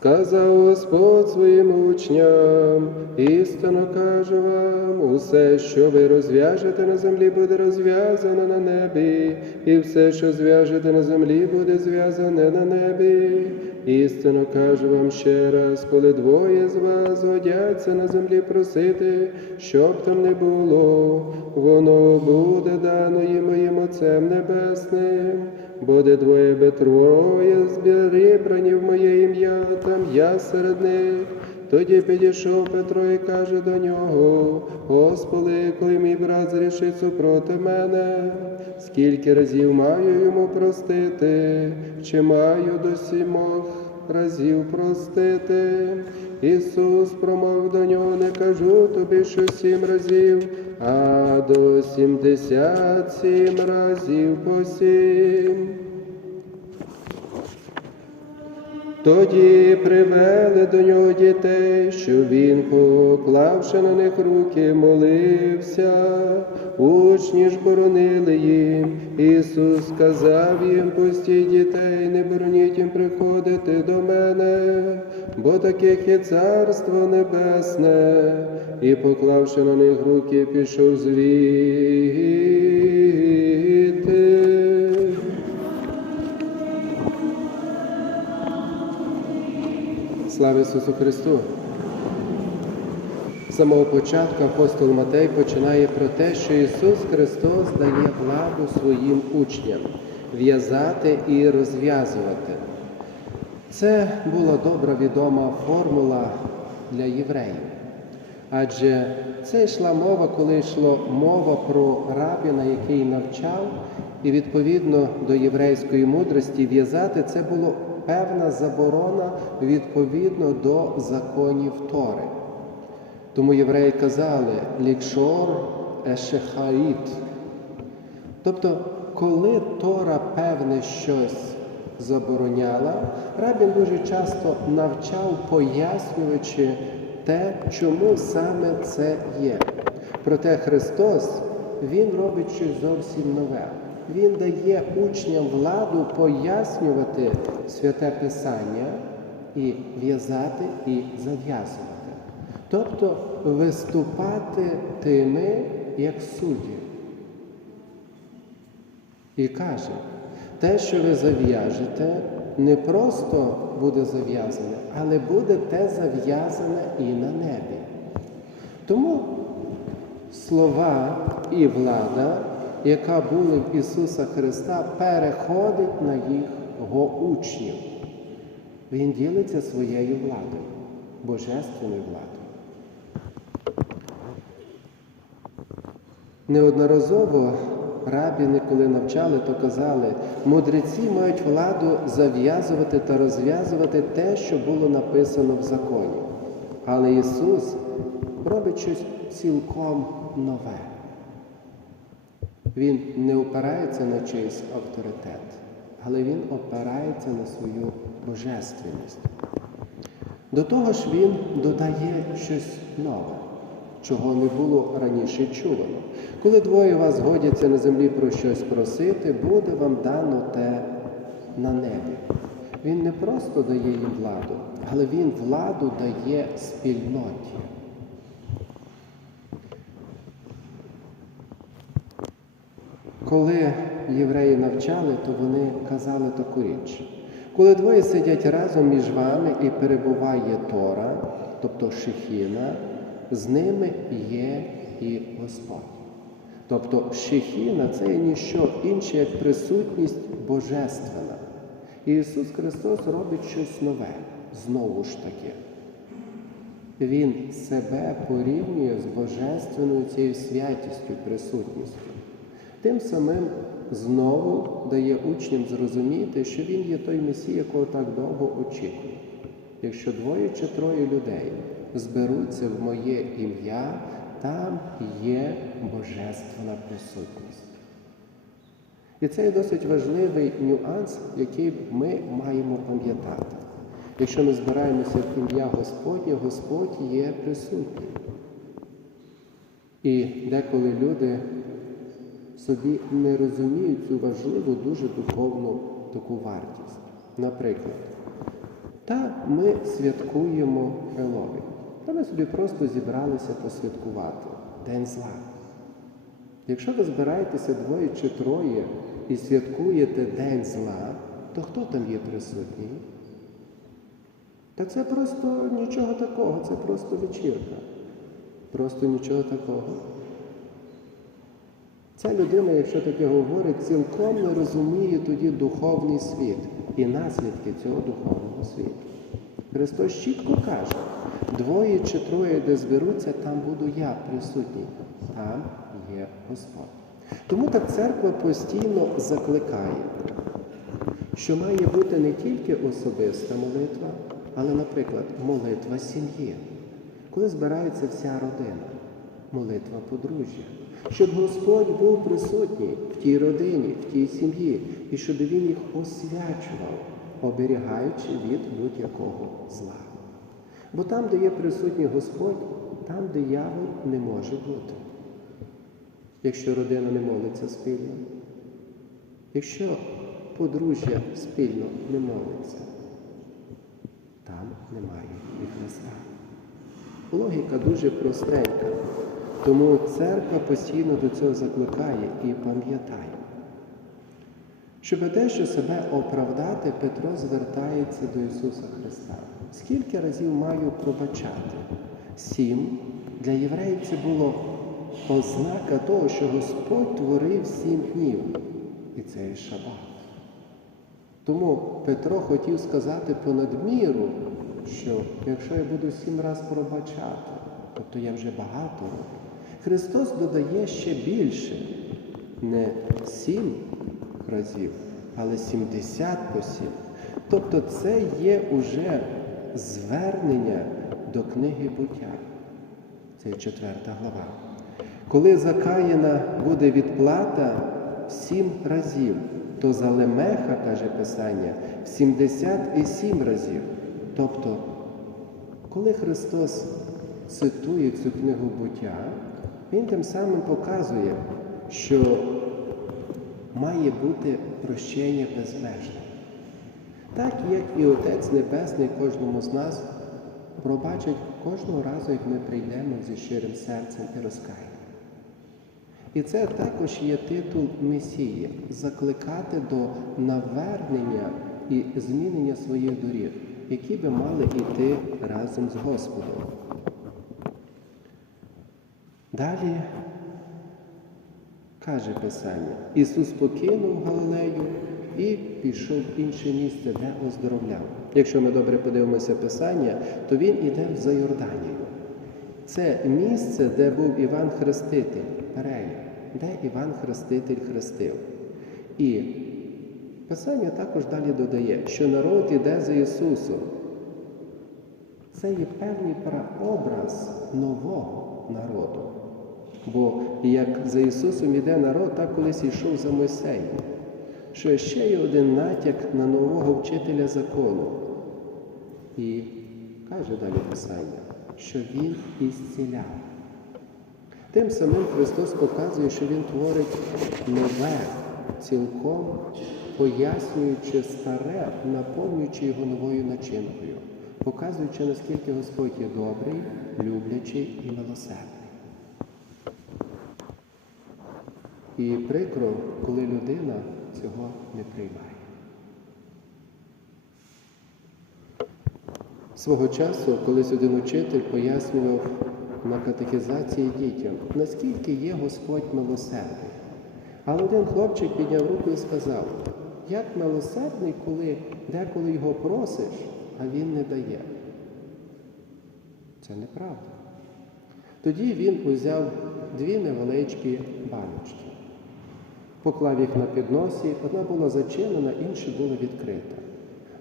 Сказав Господь своїм учням, істинно кажу вам, усе, що ви розв'яжете на землі, буде розв'язане на небі, і все, що зв'яжете на землі, буде зв'язане на небі. Істинно кажу вам ще раз, коли двоє з вас годяться на землі просити, щоб там не було, воно буде дано їм моїм Отцем Небесним. Буде двоє би троє збірібрані в моє ім'я, там я серед них. Тоді підійшов Петро і каже до нього: Господи, коли мій брат зрішить супроти мене, скільки разів маю йому простити, чи маю до сімох разів простити? Ісус промовив до нього, не кажу тобі, що сім разів, а до сімдесят сім разів по сім. Тоді привели до нього дітей, що він, поклавши на них руки, молився. Учні ж боронили їм. Ісус сказав їм, пустіть дітей, не бороніть їм приходити до мене, бо таких є царство небесне, і, поклавши на них руки, пішов звідти. Слава Ісусу Христу! З самого початку апостол Матей починає про те, що Ісус Христос дає владу своїм учням в'язати і розв'язувати. Це була добра відома формула для євреїв. Адже це йшла мова, коли йшла мова про рабіна, який навчав, і відповідно до єврейської мудрості в'язати це було певна заборона відповідно до законів Тори. Тому євреї казали лікшор ешехаїт. Тобто, коли Тора певне щось забороняла, рабін дуже часто навчав, пояснюючи те, чому саме це є. Проте Христос Він робить щось зовсім нове. Він дає учням владу пояснювати святе Писання і в'язати і зав'язувати. Тобто виступати тими, як судді. І каже, те, що ви зав'яжете, не просто буде зав'язане, але буде те зав'язане і на небі. Тому слова і влада, яка були в Ісуса Христа, переходить на Його учнів. Він ділиться своєю владою, божественною владою. Неодноразово рабіни, коли навчали, то казали, мудреці мають владу зав'язувати та розв'язувати те, що було написано в законі. Але Ісус робить щось цілком нове. Він не опирається на чийсь авторитет, але Він опирається на свою божественність. До того ж, Він додає щось нове, чого не було раніше чувано. Коли двоє вас годяться на землі про щось просити, буде вам дано те на небі. Він не просто дає їм владу, але Він владу дає спільноті. Коли євреї навчали, то вони казали таку річ. Коли двоє сидять разом між вами і перебуває Тора, тобто Шехіна, з ними є і Господь. Тобто Шехіна це є ніщо інше, як присутність божественна. І Ісус Христос робить щось нове, знову ж таки. Він себе порівнює з божественною цією святістю, присутністю. Тим самим знову дає учням зрозуміти, що він є той Месій, якого так довго очікує. Якщо двоє чи троє людей зберуться в моє ім'я, там є божественна присутність. І це є досить важливий нюанс, який ми маємо пам'ятати. Якщо ми збираємося в ім'я Господнє, Господь є присутній. І деколи люди собі не розуміють цю важливу, дуже духовну таку вартість. Наприклад, Та ми святкуємо Хеллоуін. Та ми собі просто зібралися посвяткувати День зла. Якщо ви збираєтеся двоє чи троє і святкуєте День зла, то хто там є присутній? Та це просто нічого такого, це просто вечірка. Просто нічого такого. Ця людина, якщо таке говорить, цілком не розуміє тоді духовний світ і наслідки цього духовного світу. Христос чітко каже, двоє чи троє, де зберуться, там буду я присутній, там є Господь. Тому так церква постійно закликає, що має бути не тільки особиста молитва, але, наприклад, молитва сім'ї, коли збирається вся родина, молитва подружжя, щоб Господь був присутній в тій родині, в тій сім'ї, і щоб Він їх освячував, оберігаючи від будь-якого зла. Бо там, де є присутній Господь, там диявол не може бути. Якщо родина не молиться спільно, якщо подружжя спільно не молиться, там немає і Христа. Логіка дуже простенька. Тому церква постійно до цього закликає і пам'ятає. Щоб дещо себе оправдати, Петро звертається до Ісуса Христа. Скільки разів маю пробачати? Сім. Для євреїв це було ознака того, що Господь творив сім днів. І це є шабат. Тому Петро хотів сказати понад міру, що якщо я буду сім разів пробачати, тобто я вже багато роблю. Христос додає ще більше, не сім разів, але сімдесят по сім. Тобто це є уже звернення до книги буття. Це четверта глава. Коли закаяна буде відплата сім разів, то за Лемеха, каже Писання, в 77 разів. Тобто, коли Христос цитує цю книгу буття, Він тим самим показує, що має бути прощення безмежне. Так як і Отець Небесний кожному з нас пробачить кожного разу, як ми прийдемо зі щирим серцем і розкаємо. І це також є титул Месії закликати до навернення і змінення своїх доріг, які би мали йти разом з Господом. Далі каже Писання, Ісус покинув Галилею і пішов в інше місце, де оздоровляв. Якщо ми добре подивимося Писання, то Він іде за Йорданію. Це місце, де був Іван Хреститель, Перея, де Іван Хреститель хрестив. І Писання також далі додає, що народ іде за Ісусом. Це є певний прообраз нового народу. Бо як за Ісусом іде народ, так колись йшов за Мойсеєм. Що ще є один натяк на нового вчителя закону. І каже далі Писання, що Він ісціляв. Тим самим Христос показує, що Він творить нове, цілком пояснюючи старе, наповнюючи його новою начинкою, показуючи, наскільки Господь є добрий, люблячий і милосердний. І прикро, коли людина цього не приймає. Свого часу колись один учитель пояснював на катехізації дітям, наскільки є Господь милосердний. Але один хлопчик підняв руку і сказав, як милосердний, коли деколи його просиш, а він не дає. Це неправда. Тоді він узяв дві невеличкі баночки, поклав їх на підносі, одна була зачинена, інша була відкрита.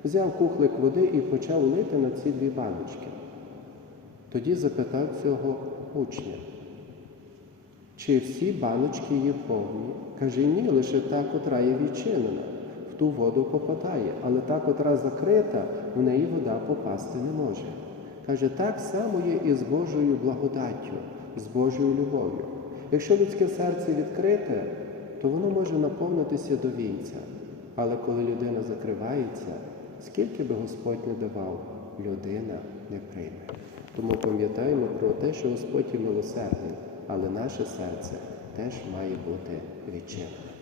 Взяв кухлик води і почав лити на ці дві баночки. Тоді запитав цього учня, чи всі баночки є повні? Каже, ні, лише та, котра є відчинена, в ту воду попадає, але та, котра закрита, в неї вода попасти не може. Каже, так само є і з Божою благодаттю, з Божою любов'ю. Якщо людське серце відкрите, то воно може наповнитися до вінця. Але коли людина закривається, скільки би Господь не давав, людина не прийме. Тому пам'ятаємо про те, що Господь є милосердний, але наше серце теж має бути відчинене.